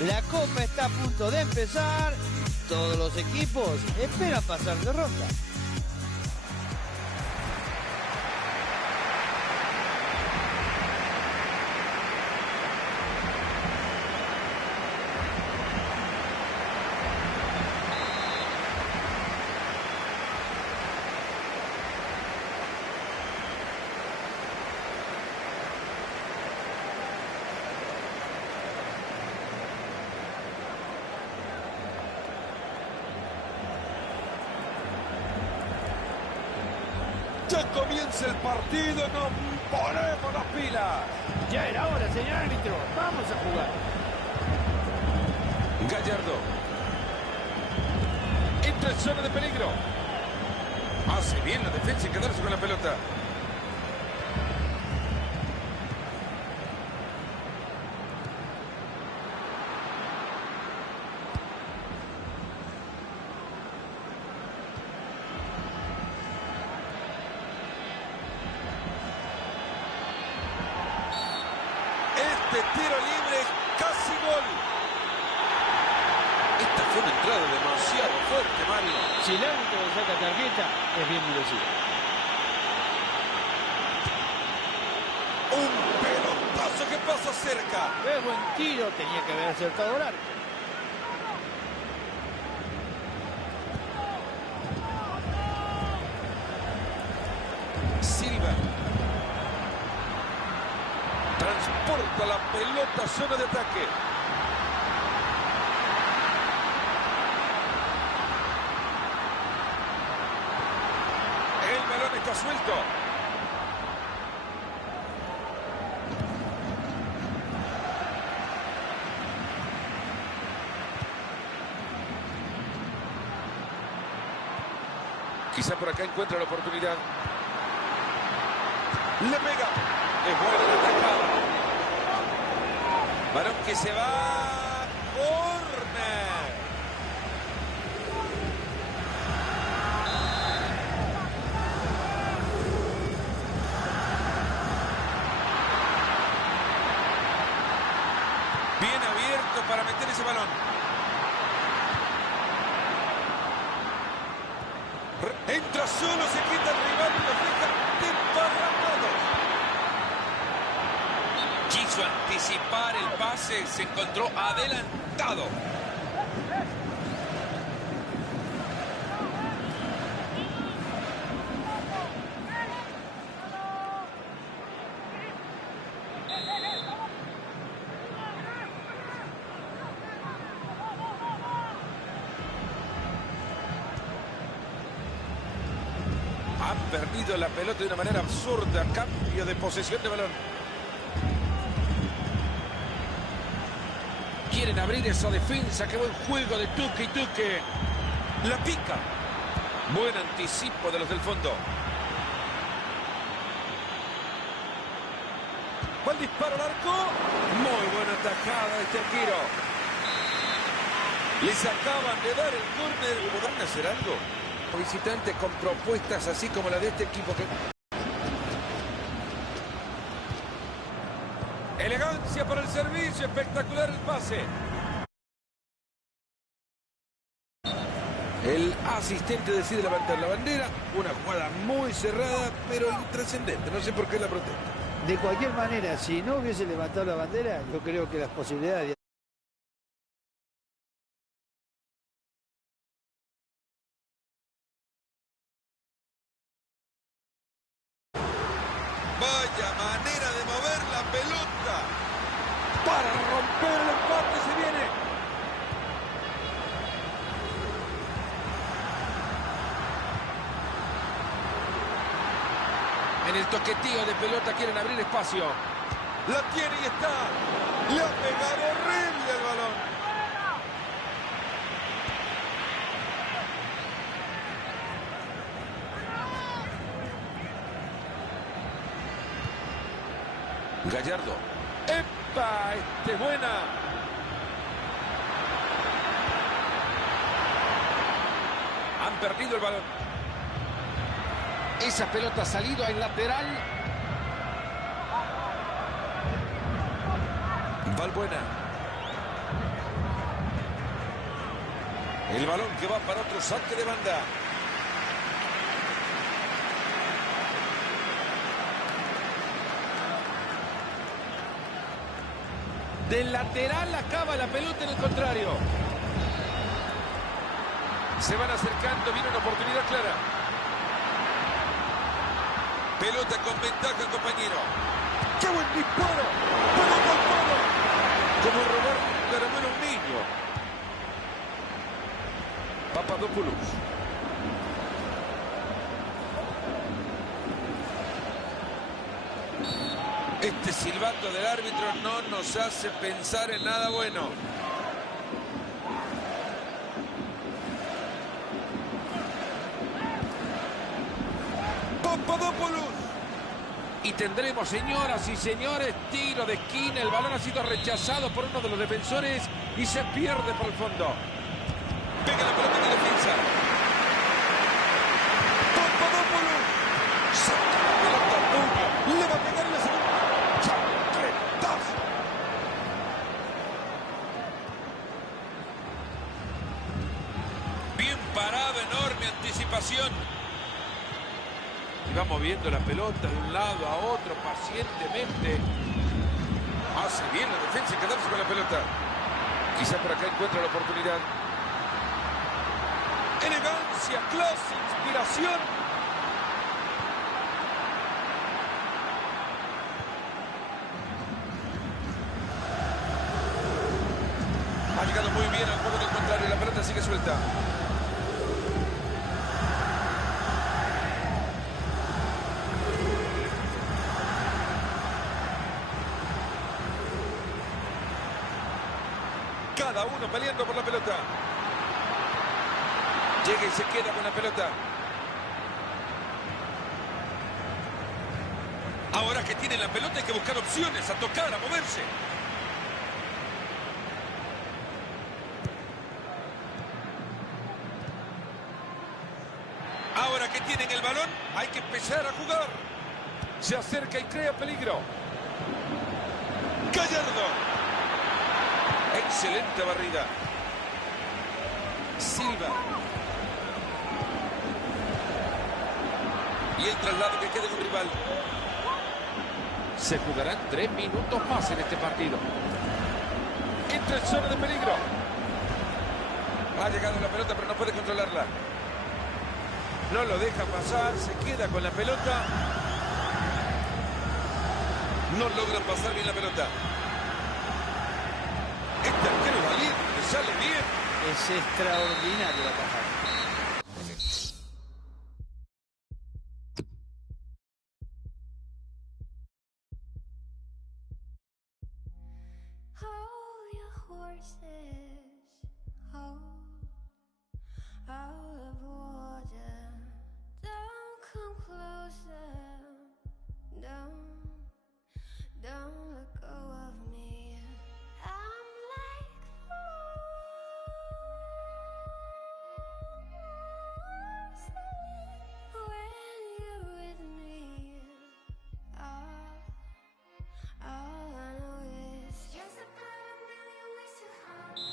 La Copa está a punto de empezar. Todos los equipos esperan pasar de ronda. Ya comienza el partido, nos ponemos las pilas. Ya era hora, señor árbitro. Vamos a jugar. Gallardo. Entra en zona de peligro. Hace bien la defensa y quedarse con la pelota. Este tiro libre es casi gol. Esta fue una entrada demasiado fuerte, Mario. Si el árbitro le saca tarjeta, es bien merecido. Un pelotazo que pasa cerca. Qué buen tiro, tenía que haber acertado el arco. Silva. Transporta la pelota a zona de ataque. El balón está suelto. Quizá por acá encuentra la oportunidad. Le pega. Es buena la atacada. Balón que se va. Corner. Bien abierto para meter ese balón. Entra solo, se quita el rival y los deja desparramados. Quiso anticipar el pase, se encontró adelantado. Han perdido la pelota de una manera absurda. Cambio de posesión de balón. Quieren abrir esa defensa. Qué buen juego de Tuque y Tuque. La pica. Buen anticipo de los del fondo. Va el disparo al arco. Muy buena tajada de este arquero. Les acaban de dar el córner. ¿Podrán hacer algo? Visitantes con propuestas así como la de este equipo que... Elegancia para el servicio, espectacular el pase. El asistente decide levantar la bandera, una jugada muy cerrada, pero intrascendente, no sé por qué la protesta. De cualquier manera, si no hubiese levantado la bandera, yo creo que las posibilidades de... Vaya manera de mover la pelota. Para romper el empate se viene. En el toquetío de pelota quieren abrir espacio. La tiene y está. Le ha pegado horrible el balón. Gallardo. ¡Epa! ¡Este es buena! Han perdido el balón. Esa pelota ha salido al lateral. Valbuena. El balón que va para otro saque de banda. Del lateral acaba la pelota en el contrario. Se van acercando, viene una oportunidad clara. Pelota con ventaja, compañero. ¡Qué buen disparo! ¡Pelota al palo! Como robar un caramelo a un niño. Papadopoulos. Este silbato del árbitro no nos hace pensar en nada bueno. Papadopoulos. Y tendremos, señoras y señores, tiro de esquina. El balón ha sido rechazado por uno de los defensores y se pierde por el fondo. Pega la pelota de defensa. Papadopoulos. Saca la pelota al puño. Le va a pegar en la segunda. ¡Chancletazo! Bien parado, enorme anticipación. Y va moviendo la pelota de un lado a otro pacientemente. Hace bien la defensa en quedarse con la pelota. Quizá por acá encuentra la oportunidad. Elegancia, clase, inspiración. Ha llegado muy bien al juego del contrario. La pelota sigue suelta. Cada uno peleando por la pelota. Llega y se queda con la pelota. Ahora que tiene la pelota hay que buscar opciones, a tocar, a moverse. Ahora que tienen el balón hay que empezar a jugar. Se acerca y crea peligro. Gallardo. Excelente barrida. Silva. Y el traslado que queda en un rival. Se jugarán 3 minutos más en este partido. Entra en zona de peligro. Ha llegado la pelota, pero no puede controlarla. No lo deja pasar, se queda con la pelota. No logra pasar bien la pelota. Este arquero es valiente, sale bien. Es extraordinario la tajada. Hold your horses, hold out of water. Don't come closer, don't let go of me. I'm like when you're with me. All I know is just about a million ways to harm you.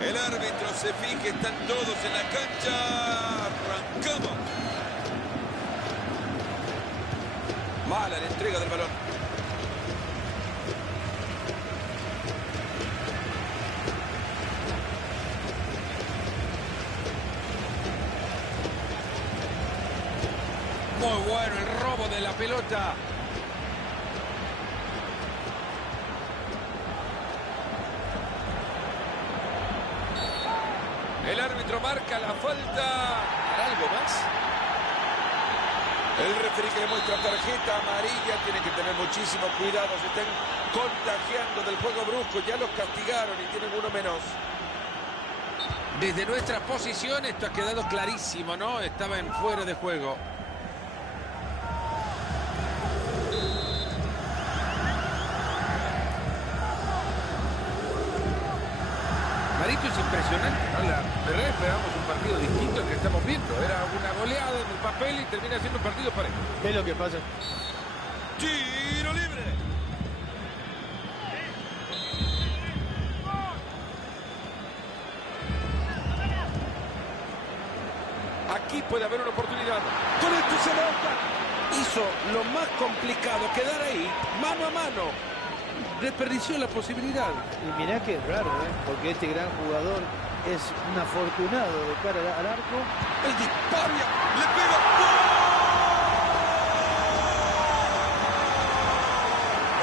El árbitro se fija, están todos en la cancha. Arrancamos. Mala la entrega del balón. Muy bueno el robo de la pelota. El árbitro marca la falta. ¿Hará algo más? El referí que le muestra tarjeta amarilla. Tienen que tener muchísimo cuidado. Se están contagiando del juego brusco. Ya los castigaron y tienen uno menos. Desde nuestra posición esto ha quedado clarísimo, ¿no? Estaba en fuera de juego. estamos viendo. Era una goleada en el papel y termina siendo un partido parejo. ¿Qué es lo que pasa? Tiro libre. Aquí puede haber una oportunidad. Con esto se nota. Hizo lo más complicado, quedar ahí, mano a mano. Desperdició la posibilidad. Y mirá que es raro, porque este gran jugador es un afortunado de cara al arco. El disparo. Le pega. ¡Gol!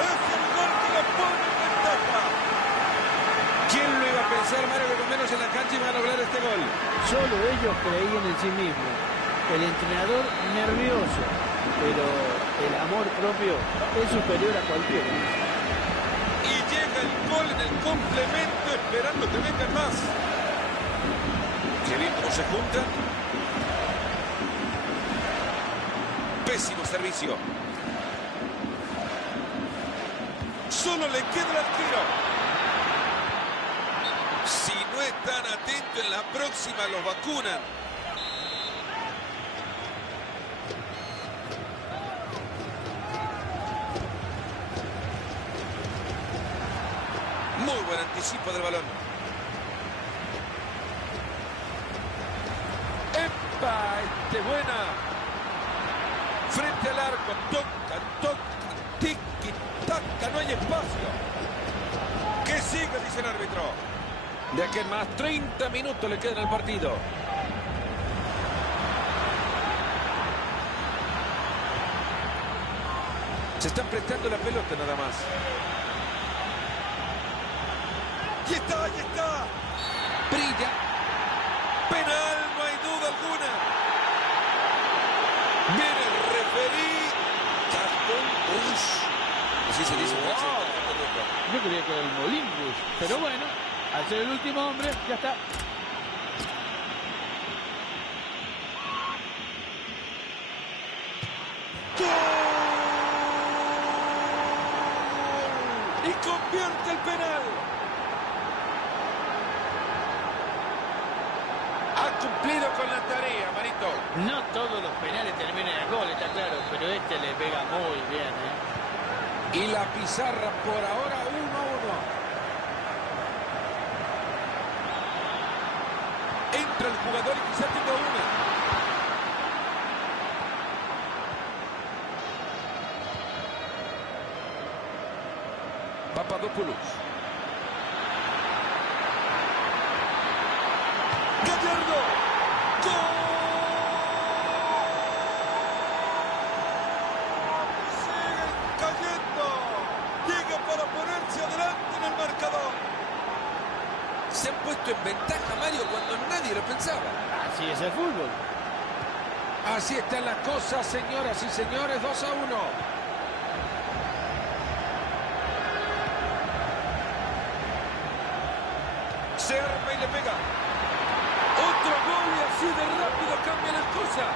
Es el gol que lo pone en ventaja. ¿Quién lo iba a pensar, Mario, que con menos en la cancha iban a lograr este gol? Solo ellos creían en sí mismos. El entrenador nervioso, pero el amor propio es superior a cualquiera. Y llega el gol en el complemento esperando que vengan más. Qué bien cómo se juntan. Pésimo servicio. Solo le queda el arquero. Si no están atentos en la próxima los vacunan. Muy buen anticipo del balón. ¡Epa! Buena. Frente al arco. Toca, toca. Tiki, taca. No hay espacio. Que siga, dice el árbitro. De aquí en más 30 minutos le quedan al partido. Se están prestando la pelota nada más. Y está, ahí está. Brilla. Penal, no hay duda alguna. Viene el referí. Cartón Rush. Así se dice. Yo creía que era el Molin Rush, pero bueno, al ser el último hombre, ya está. Y convierte el penal. Ha cumplido con la tarea, Marito. No todos los penales terminan en gol, está claro, pero este le pega muy bien, Y la pizarra por ahora 1-1. Entra el jugador y quizá tenga una. Papadopoulos. Gallardo. ¡Gol! Siguen cayendo. Llega para ponerse adelante en el marcador. Se han puesto en ventaja, Mario, cuando nadie lo pensaba. Así es el fútbol. Así están las cosas, señoras y señores, 2-1. Se arma y le pega. Otro gol y así de rápido cambian las cosas.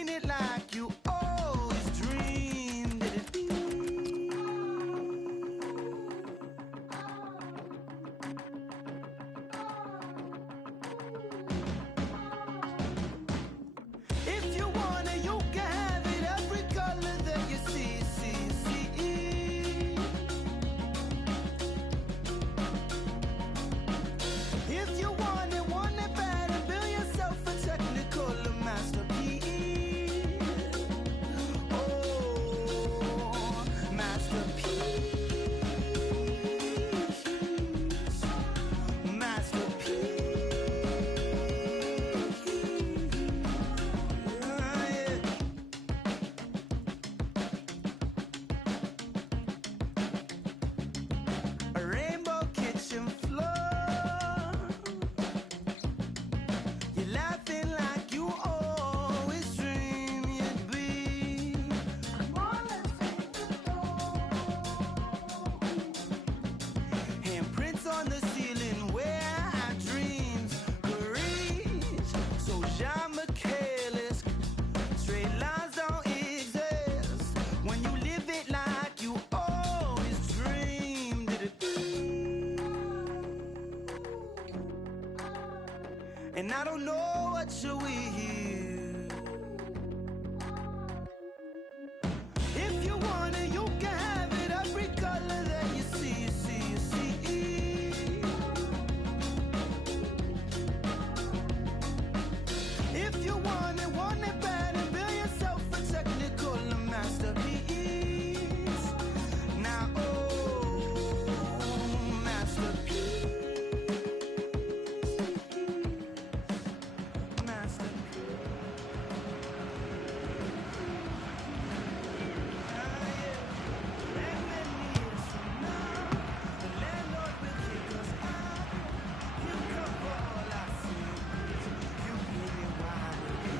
Ain't it like you always dreamed it'd be? If you wanna, you can have it every color that you see, see, see. If you want it bad, and build yourself a technical masterpiece. Oh, masterpiece. Masterpiece. A rainbow kitchen floor. You're laughing like you always dream you'd be. Handprints on the ceiling where our dreams could reach. So Jean Michaelis, straight lines don't exist when you live it like you always dreamed it'd be. And I don't know what you will. If you want it, you can have it every color that you see, see, see. If you want it bad, and build yourself a technical masterpiece. Now, oh, masterpiece. Masterpiece. And many years from now, the landlord will kick us out. He'll cover all our sins. He'll give me wide open.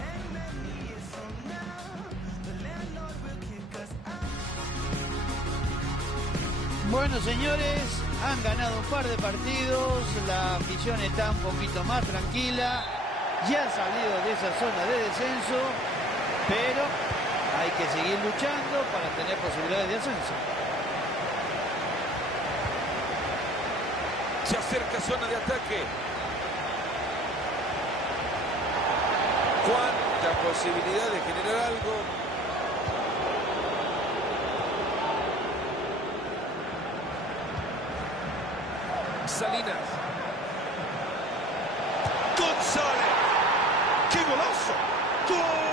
And many years from now, the landlord will kick us out. Bueno, señores, han ganado un par de partidos, la afición está un poquito más tranquila, ya ha salido de esa zona de descenso, pero hay que seguir luchando para tener posibilidades de ascenso. Se acerca zona de ataque. ¿Cuánta posibilidad de generar algo? Salinas. González. ¡Qué golazo! ¡Gol!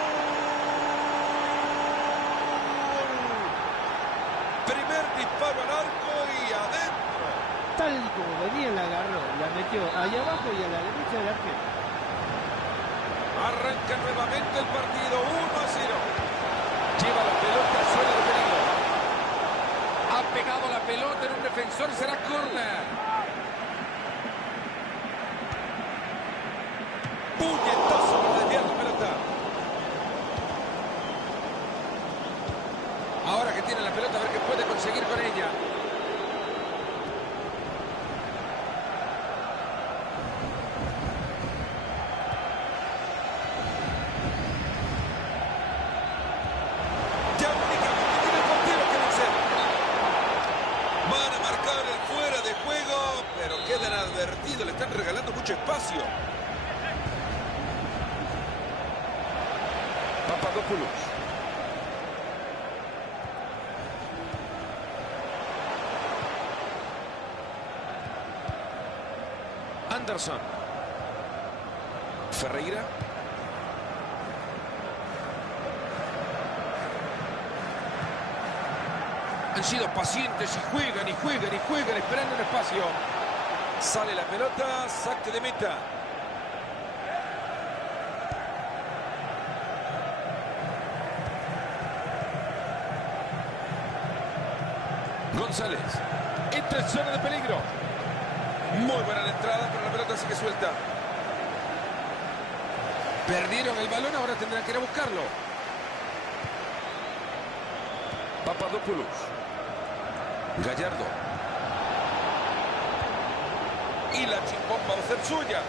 Primer disparo al arco y adentro. Tal y como venía, la agarró, la metió allá abajo y a la derecha del arquero. Arranca nuevamente el partido, 1-0. Lleva la pelota, suena de peligro. Ha pegado la pelota en un defensor, será córner. Puñetazo para desviar la pelota. Ahora que tiene la pelota, a ver qué puede conseguir con ella. Ya únicamente tiene el portero que vencer. Van a marcar el fuera de juego, pero quedan advertidos, le están regalando mucho espacio. Papadopoulos. Anderson. Ferreira. Han sido pacientes y juegan y juegan y juegan esperando un espacio. Sale la pelota, saque de meta. González. Entra en zona de peligro. Muy buena la entrada, pero la pelota sigue suelta. Perdieron el balón, ahora tendrán que ir a buscarlo. Papadopoulos. Gallardo. Y la chimbomba va a ser suya.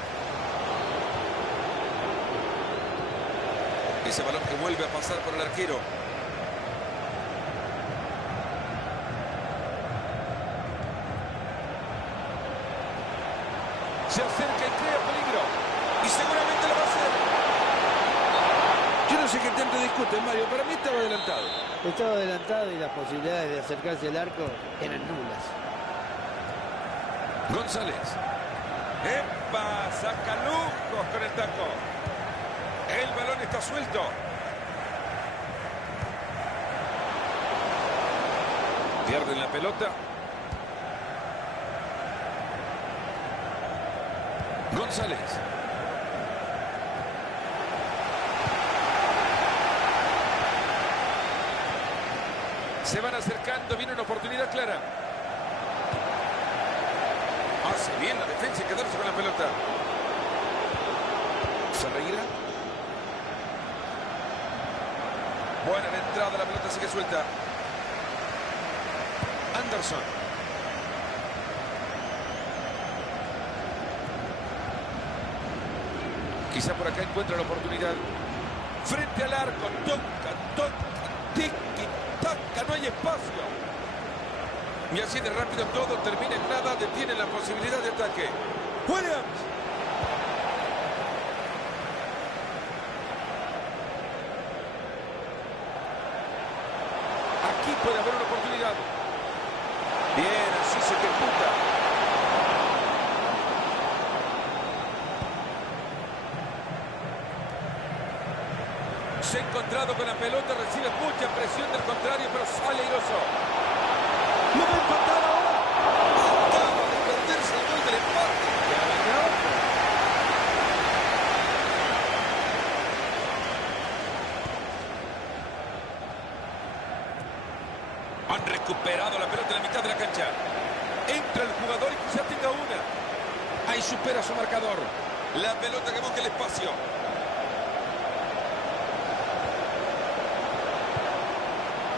Ese balón que vuelve a pasar por el arquero. Se acerca y crea peligro. Y seguramente lo va a hacer. Yo no sé qué tanto discuten, Mario. Para mí estaba adelantado. Estaba adelantado y las posibilidades de acercarse al arco eran nulas. González. ¡Epa! Saca lujos con el taco. El balón está suelto. Pierden la pelota. González. Se van acercando, viene una oportunidad clara. Hace bien la defensa y quedarse con la pelota. Ferreira. Buena la entrada, la pelota sigue suelta. Anderson. Quizá por acá encuentra la oportunidad. Frente al arco. Toca. Tiki, taca. No hay espacio. Y así de rápido todo termina en nada. Detiene la posibilidad de ataque. Williams. Aquí puede haber una oportunidad. Bien, así se ejecuta. Se ha encontrado con la pelota, recibe mucha presión del contrario, pero sale airoso. ¡Lo va a empatar ahora! Acaba de perderse el gol del empate. Han recuperado la pelota en la mitad de la cancha. Entra el jugador y quizá tenga una. Ahí supera su marcador. La pelota que busca el espacio.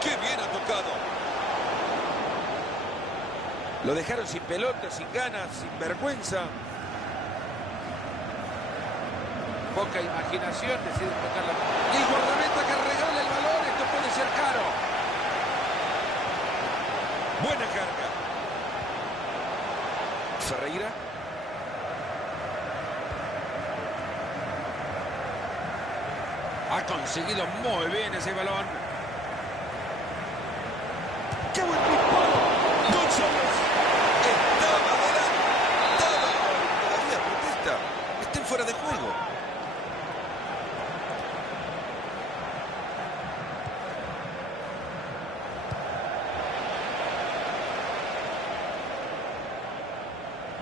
¡Qué bien ha tocado! Lo dejaron sin pelota, sin ganas, sin vergüenza. Poca imaginación, deciden tocarla. Y el guardameta que regala el balón, esto puede ser caro. Buena carga. Ferreira. Ha conseguido muy bien ese balón. ¡Qué buen disparo! ¡González! ¡Estaba adelantado! Todavía protesta. Estén fuera de juego.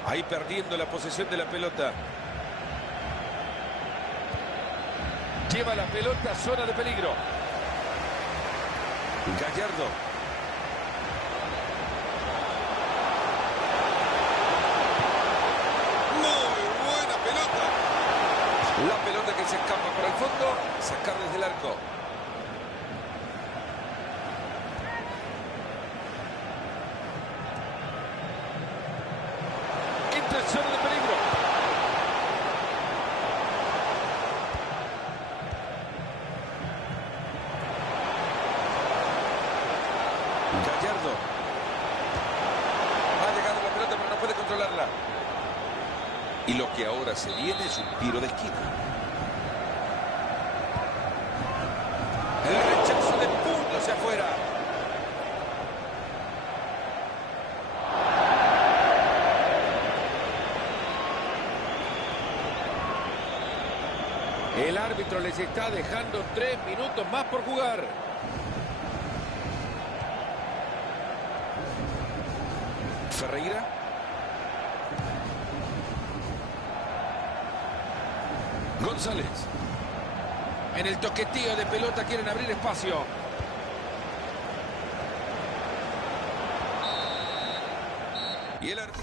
Ahí perdiendo la posesión de la pelota. Lleva la pelota a zona de peligro. Gallardo. Muy buena pelota. La pelota que se escapa por el fondo. Sacar desde el arco. Entra en zona de peligro. Gallardo. Ha llegado la pelota, pero no puede controlarla. Y lo que ahora se viene es un tiro de esquina. El rechazo de puño hacia afuera. El árbitro les está dejando 3 minutos más por jugar. Ferreira. González. En el toquetío de pelota quieren abrir espacio. Y el árbitro.